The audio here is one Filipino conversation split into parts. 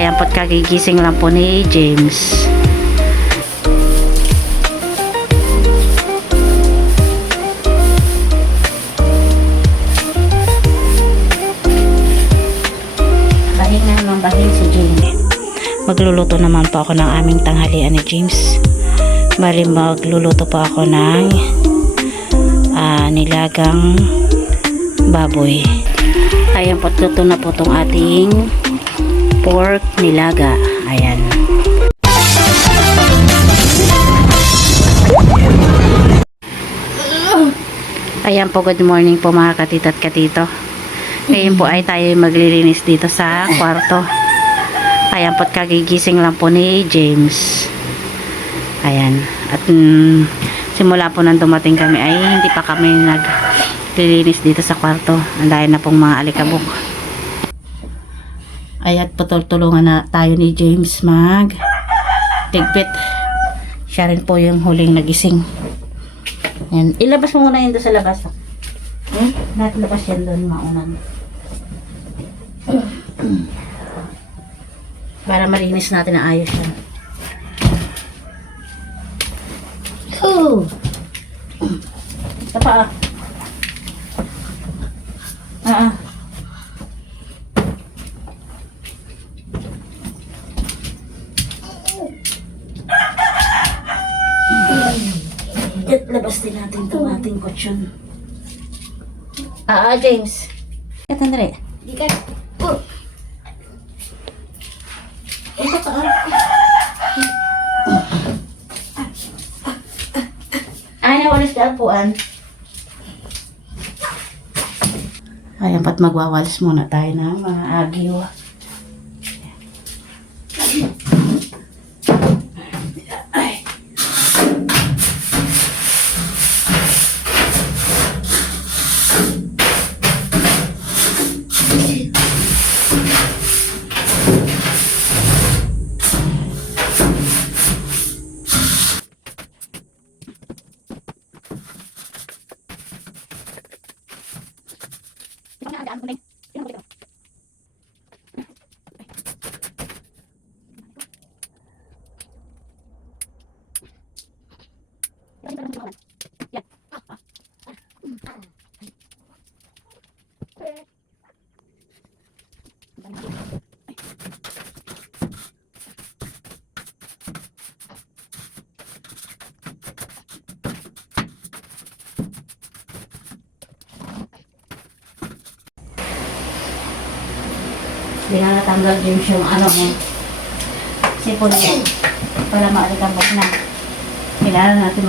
Ayan po't kagigising lang po ni James. Bahing na naman bahing si James. Magluluto naman po ako ng aming tanghalian ni James. Bali magluluto po ako ng nilagang baboy. Ayan po, luto na po itong ating pork nilaga. Ayan. Ayan po, good morning po mga katito at katito. Ngayon po ay tayo maglilinis dito sa kwarto. Ayan po, kagigising lang po ni James. Ayan. At simula po nang dumating kami ay hindi pa kami naglilinis dito sa kwarto. Ang dahil na pong mga alikabok. Ayan po, tulungan na tayo ni James mag tigpit. Siya rin po yung huling nagising. Ayan. Ilabas mo muna yun doon sa labas. Natlabas yan doon maunan. Para marinis natin na ayos yan. Ito pa labas din natin itong ating kutsyon. James. Ito na rin. Di ka. Ito ka. Nawalis ka apuan. Ayan, pat magwawalis muna tayo ng mga agyo. Ay. Hindi na natanggal James yung sipon niya para maalikabok na. Kailangan natin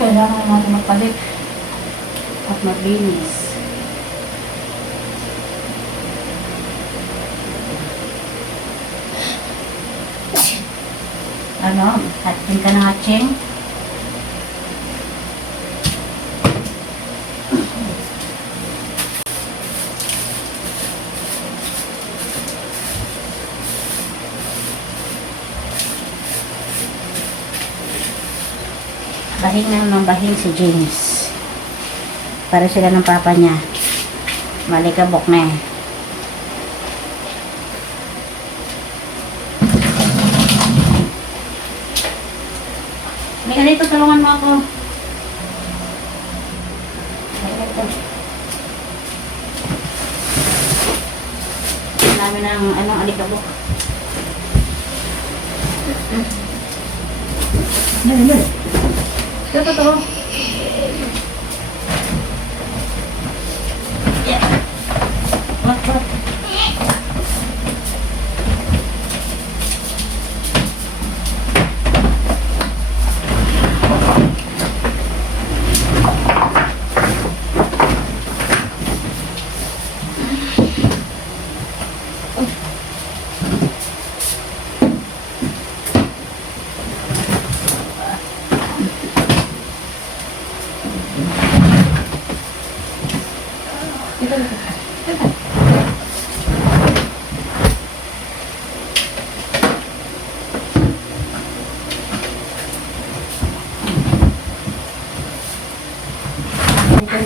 kailangan natin magpalit at maglinis. Hatin ka na hatching. Bahing na naman bahing si James. Para sila ng papa niya. Malikabok na eh. May ganito, tulungan mo ako. Ang dami ng alikabok. Dali. Ito to. Yeah. What? Ito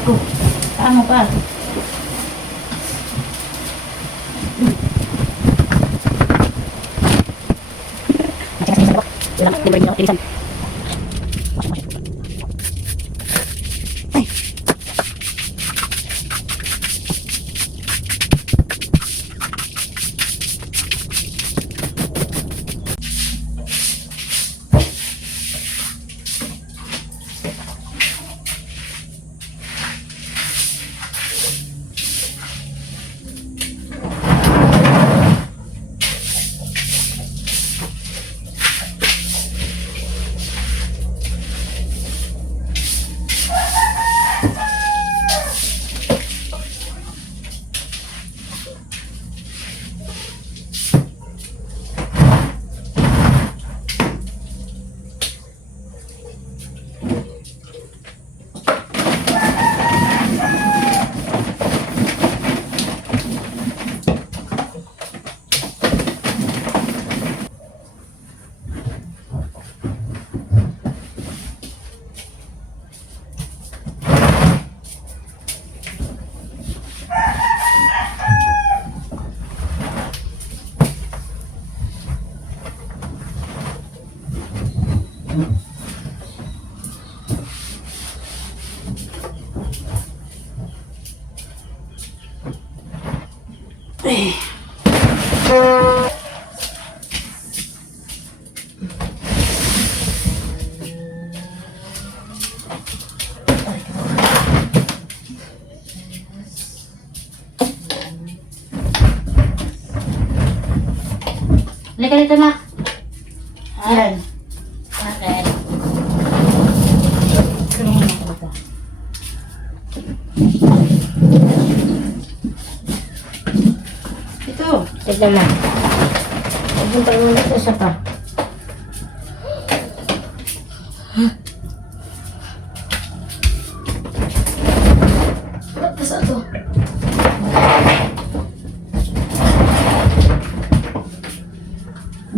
ko. paa mo pa. Halika dito, Mak. Ayan. Okay. Ito. Tignan mo. Pupunta mo na sa pa. Ba't nasa ito?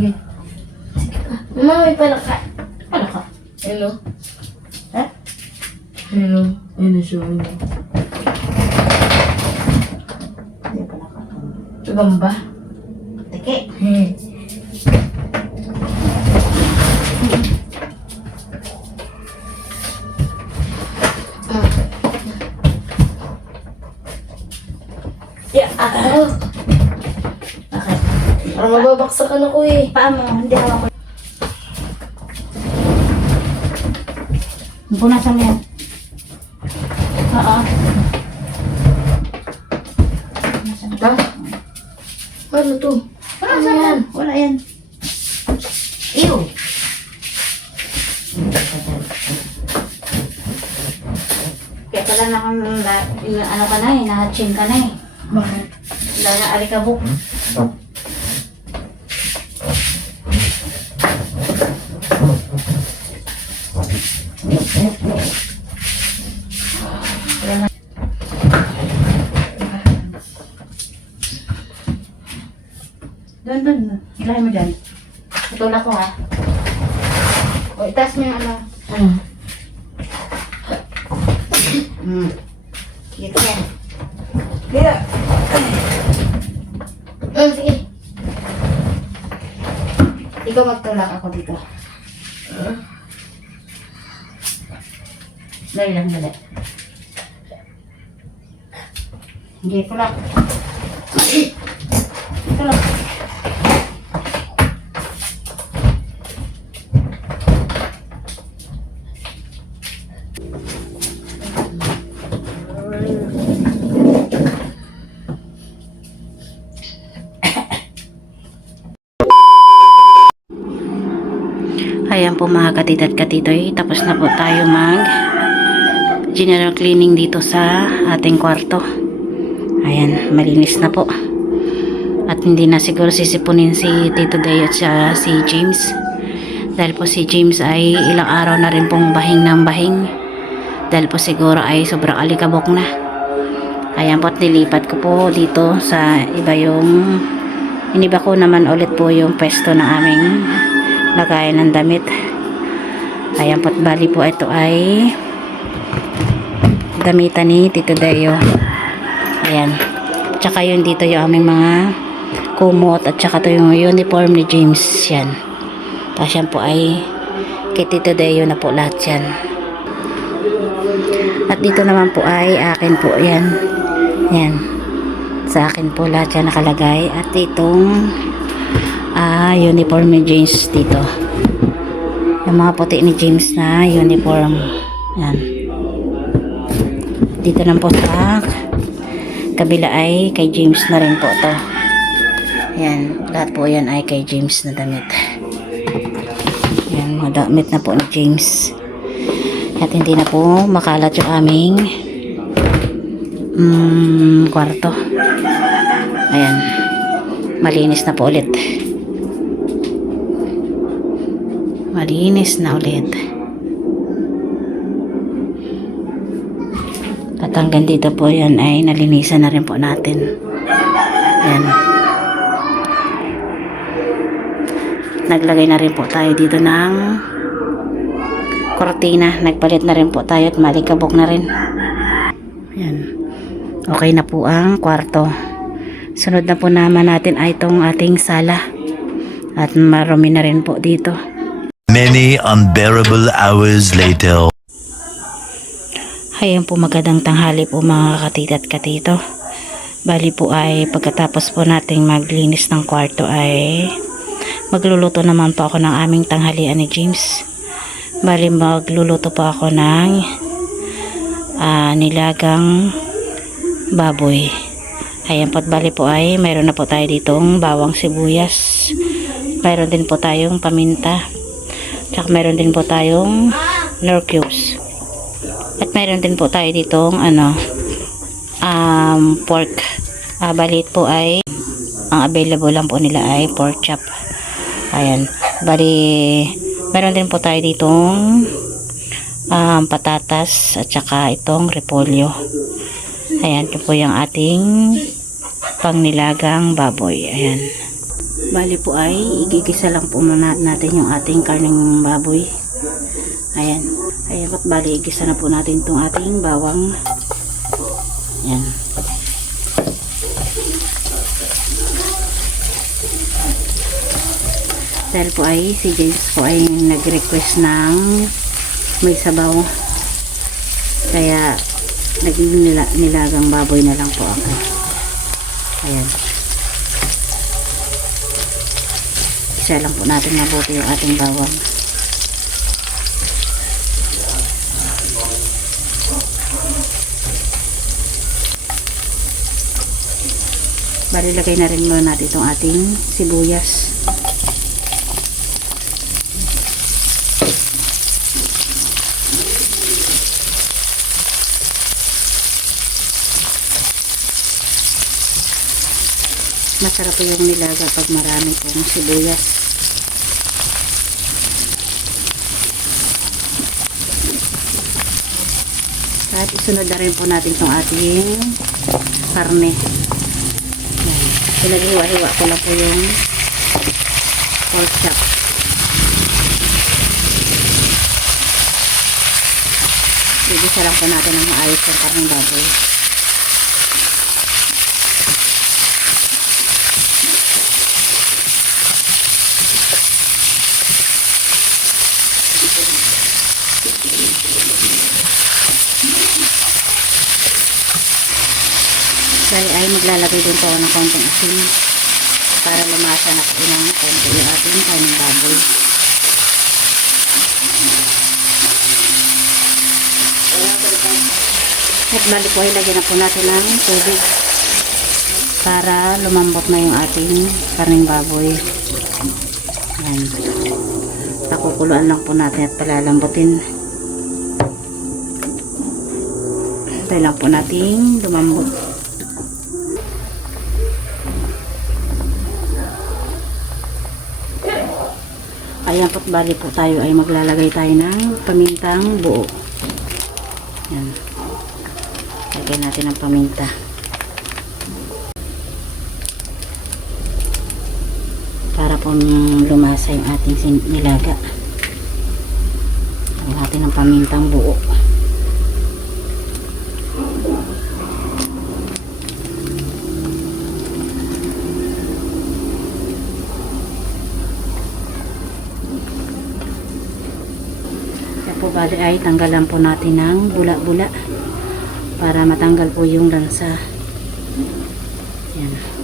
Okay. Mama, may palaka. Ano ka? Hello? Ha? Hello? Ayun na siya. Hindi pala ka. Gamba? Teke. Yeah, ako. Bakit? Parang mababaksakan ako eh. Paa mo, hindi hawak ko. Punasan mo yan. Oo. Punasan mo. Ha? Ano to? Punasan mo yan. Wala yan. Ew. Kaya pala ano ka na eh, nahatching ka na eh. Bakit? Wala na alikabok. Doon. Hilahin mo dyan. Tutulak ko ha. O, itaas mo yung ano. Dito yan. Kaya. Sige. Ikaw magtulak ako dito. Dali lang, dali. Hindi, tulak. Tulak. Ayan po mga katita at katitoy, tapos na po tayo mag general cleaning dito sa ating kwarto. Ayan, malinis na po. At hindi na siguro sisipunin si Tito Day at si James. Dahil po si James ay ilang araw na rin pong bahing ng bahing. Dahil po siguro ay sobrang alikabok na. Ayan po, at nilipat ko po dito sa iba yung iniba ko naman ulit po yung pwesto na aming lagayan ng damit. Ayan po, bali po ito ay damitan ni Tito Deo. Ayan. Tsaka yun dito yung aming mga kumot at tsaka to yung uniform ni James. Yan. Tapos yan po ay kay Tito Deo na po lahat yan. At dito naman po ay akin po yan. Yan. Sa akin po lahat yan nakalagay. At itong uniform ni James dito. Yung mga puti ni James na uniform. Yan. Dito naman po sa kabila ay kay James na rin po to. Yan. Lahat po yan ay kay James na damit. Yan. Mga damit na po ni James. At hindi na po makalat yung aming kwarto. Ayan. Malinis na po ulit. Malinis na ulit. At hanggang dito po yan ay nalinisan na rin po natin. Yan. Naglagay na rin po tayo dito ng kortina. Nagpalit na rin po tayo at malikabok na rin. Yan. Okay na po ang kwarto. Sunod na po naman natin ay itong ating sala. At marumi na rin po dito. Many unbearable hours later. Ayan po, magandang tanghali po mga kakatita at katito. Bali po ay pagkatapos po nating maglinis ng kwarto ay magluluto naman po ako ng aming tanghalian ni James. Bali magluluto po ako ng nilagang baboy. Ayan po, at bali po ay mayroon na po tayo ditong bawang sibuyas. Mayroon din po tayong paminta. Tsaka mayroon din po tayong nor cubes. At mayroon din po tayo ditong pork. Balit po ay ang available lang po nila ay pork chop. Ayan. Bali mayroon din po tayo ditong patatas at saka itong repolyo. Ayan. Ito po yung ating pangnilagang baboy. Ayan. Bali po ay igigisa lang po muna natin yung ating karneng baboy. Ayan. Ayan, at bali, igisa na po natin itong ating bawang. Ayan. Dahil po ay, si James po ay nag-request ng may sabaw. Kaya, naging nilagang baboy na lang po ako. Ayan. Isa lang po natin mabuti yung ating bawang. Bali, lagay na rin muna natin itong ating sibuyas. Masarap po yung nilaga pag marami pong sibuyas. At isunod na rin po natin itong ating karne. Pinaghiwa-hiwa ko lang po yung pork chop. Igisa lang po natin ang maayos yung karneng baboy. Dahil ay maglalagay din po ako ng konting asin para lumasa na po ng konti yung ating karneng baboy. At bali po ay lagyan na po natin ng tubig para lumambot na yung ating karneng baboy. Ayan. Pakukuluan lang po natin at palalambutin. Tayo lang po natin lumambot. Ayan po't bali po tayo ay maglalagay tayo ng pamintang buo. Ayan. Lagay natin ang paminta. Para po lumasa yung ating nilaga. Lagyan natin ang pamintang buo. Bali ay tanggalan po natin ng bula-bula para matanggal po yung lansa. Yan.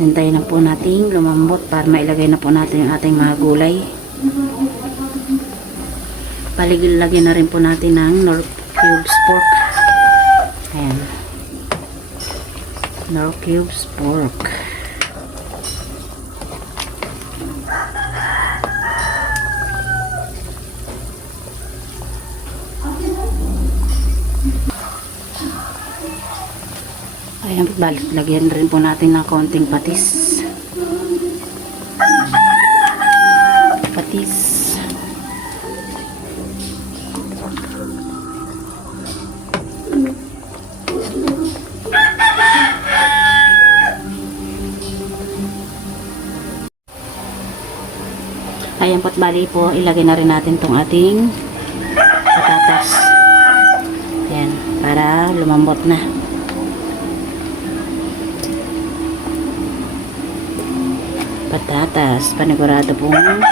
Hintayin na po natin lumambot para mailagay na po natin yung ating mga gulay. Paligil-lagyan na rin po natin ng Knorr cubes pork. Ayan. Knorr cubes pork. Ayan, lagyan rin po natin ng konting patis. Patis. Ayan po't bali po, ilagay na rin natin tong ating patatas. Ayan, para lumambot na. Patatas, panigurado pong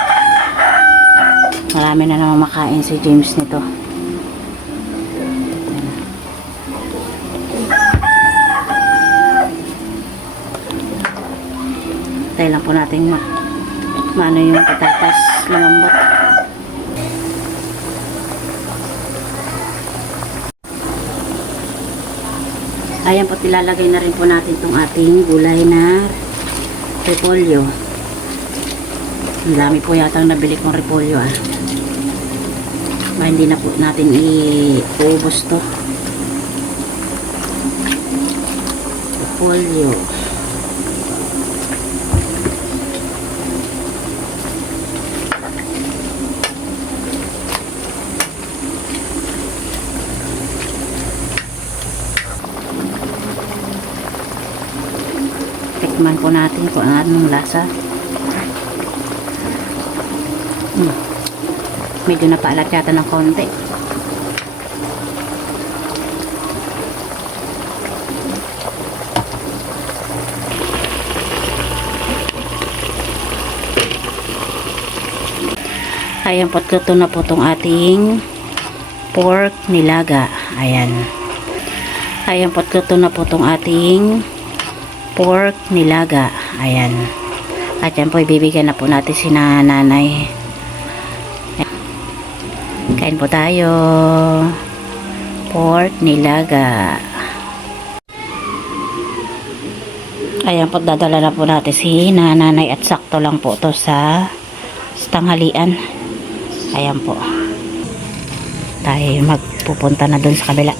marami na naman makain si James nito. Tayo lang po natin maano yung patatas lumambot. Ayan po, ilalagay na rin po natin itong ating gulay na repolyo. Ang dami po yata ang nabili kong repolyo hindi na po natin iubos to. Repolyo. Tikman po natin kung anong lasa. Medyo napaalat yata ng konti. Ayan po, luto na po itong ating pork nilaga. Ayan. Ayan po, luto na po itong ating pork nilaga. Ayan. At yan po, ibibigyan na po natin si nanay. Kain po tayo. Pork nilaga. Ayan po, dadala na po natin si nanay at sakto lang po to sa tanghalian. Ayan po. Tayo magpupunta na dun sa kabila.